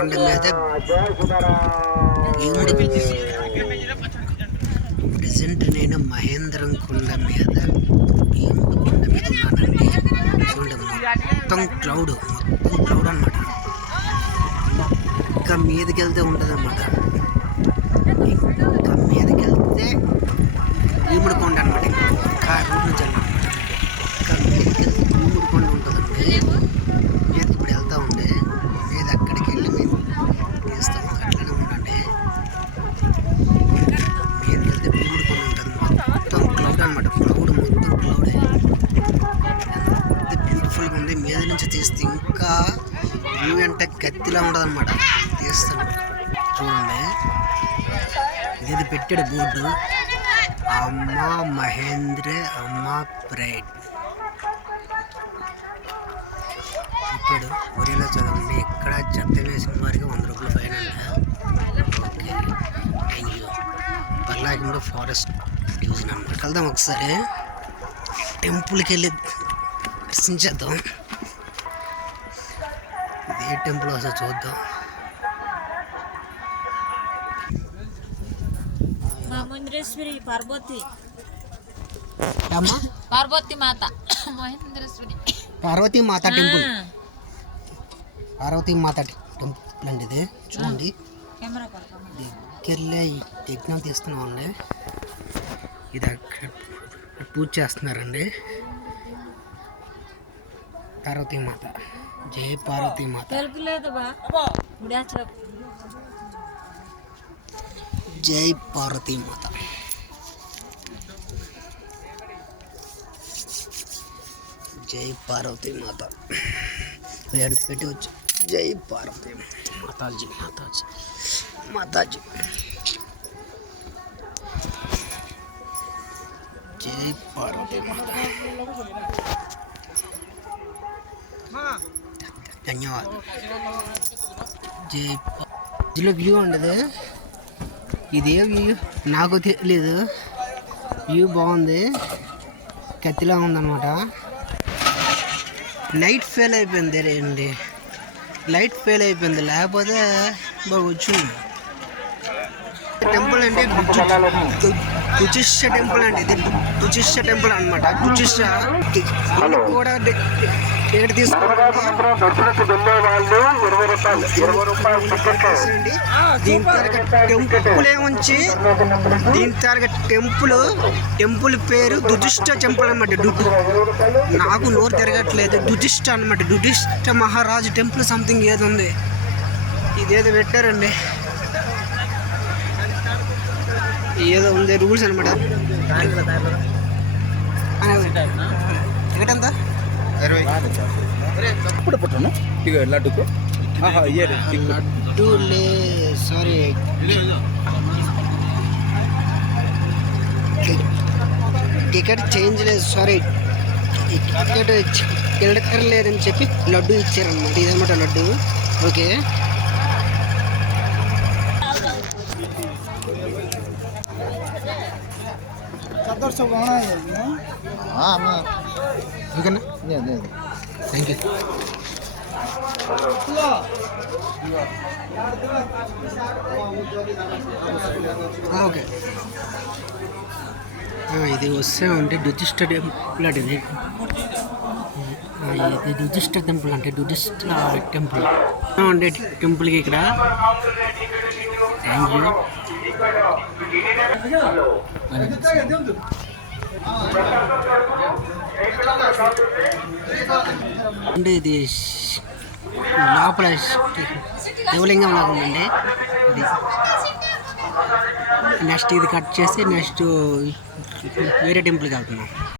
కొండ మీద భీముడు ప్రజెంట్ నేను మహేంద్రం కొండ మీద భీముడు కొండ మీద ఉన్నానండి. చూడండి మొత్తం క్లౌడ్ మొత్తం క్లౌడ్ అనమాట ఇంకా మీదకి వెళ్తే ఉంటుంది అనమాట ఇంకా మీదకి వెళ్తే వ్యూ అంటే కత్తిలా ఉండదు అనమాట తీస్తాను. చూడండి. ఇది పెట్టాడు బోర్డు. అమ్మ మహేంద్ర అమ్మ ప్రైడ్. పెట్టాడు ఒరేలో చదవండి. ఇక్కడ చెత్త వేసిన వారికి వంద రూపాయలు fine okay. Thank you. పర్లాకంలో forest division అనమాట వెళ్దాం ఒకసారి. టెంపుల్కి వెళ్ళి దర్శించేద్దాం ఇది ఏ టెంపుల్ వస్తే చూద్దాం. మహేంద్రేశ్వరి పార్వతి. అమ్మా పార్వతి మాత. మహేంద్రేశ్వరి. పార్వతీ మాత టెంపుల్ పార్వతీ మాత టెంపుల్ అండి ఇది చూడండి దగ్గరలో యజ్ఞం తీస్తున్నామండి ఇది అక్కడ పూజ చేస్తున్నారండి. పార్వతీ మాత. జై పార్వతీ మాత తెలుగు లేదు బా గుడా చెప్పు జై పార్వతీ మాత జై పార్వతీ మాత ఏడు పెట్టి వచ్చి జై పార్వతీ మాతాజీ మాతాజీ మాతాజీ జై పార్వతీ మాత ధన్యవాదాలు. జై ఇందులో వ్యూ ఉండదు. ఇదే వ్యూ నాకు తెలియదు వ్యూ బాగుంది. కత్తిలా ఉందన్నమాట. లైట్ ఫెయిల్ అయిపోయింది రండి లైట్ ఫెయిల్ అయిపోయింది. లేకపోతే బాగా వచ్చింది టెంపుల్ అంటే రుచిష్ట టెంపుల్ అండి ఇది రుచిష్ట టెంపుల్ అనమాట రుచిష్ట కూడా టికెట్ తీసుకోండి దీని తరగ టెంపుల్ ఏముంచి దీని తరగ టెంపుల్ టెంపుల్ పేరు దుధిష్ట టెంపుల్ అనమాట డు- నాకు నోరు తిరగట్లేదు. దుధిష్ట అనమాట దుధిష్ట మహారాజు టెంపుల్ సంథింగ్ ఏదో ఉంది. ఇదేదో పెట్టారండి. ఏదో ఉంది రూల్స్ అనమాట టికెట్ ఎంత ఇప్పుడు పుట్టను? ఇక లడ్డుకు. సారీ. టికెట్ చేంజ్ లేదు సారీ. టికెట్ టికెట్ లేదని చెప్పి లడ్డు ఇచ్చారనమాట ఇదనమాట లడ్డు. ఓకే. ఓకేనా థ్యాంక్ యూ ఓకే. ఇది వస్తే అంటే డుజిస్ట టెంపుల్ అంటే ఇది డుజిస్ట టెంపుల్ అంటే డుజిస్ట టెంపుల్. ఉండే టెంపుల్కి ఇక్కడ. థ్యాంక్ యూ అంటే ఇది లోపల శివలింగం లాగా ఉందండి. ఇది నెక్స్ట్ ఇది కట్ చేసి నెక్స్ట్ వేరే టెంపుల్కి వెళ్తున్నాం.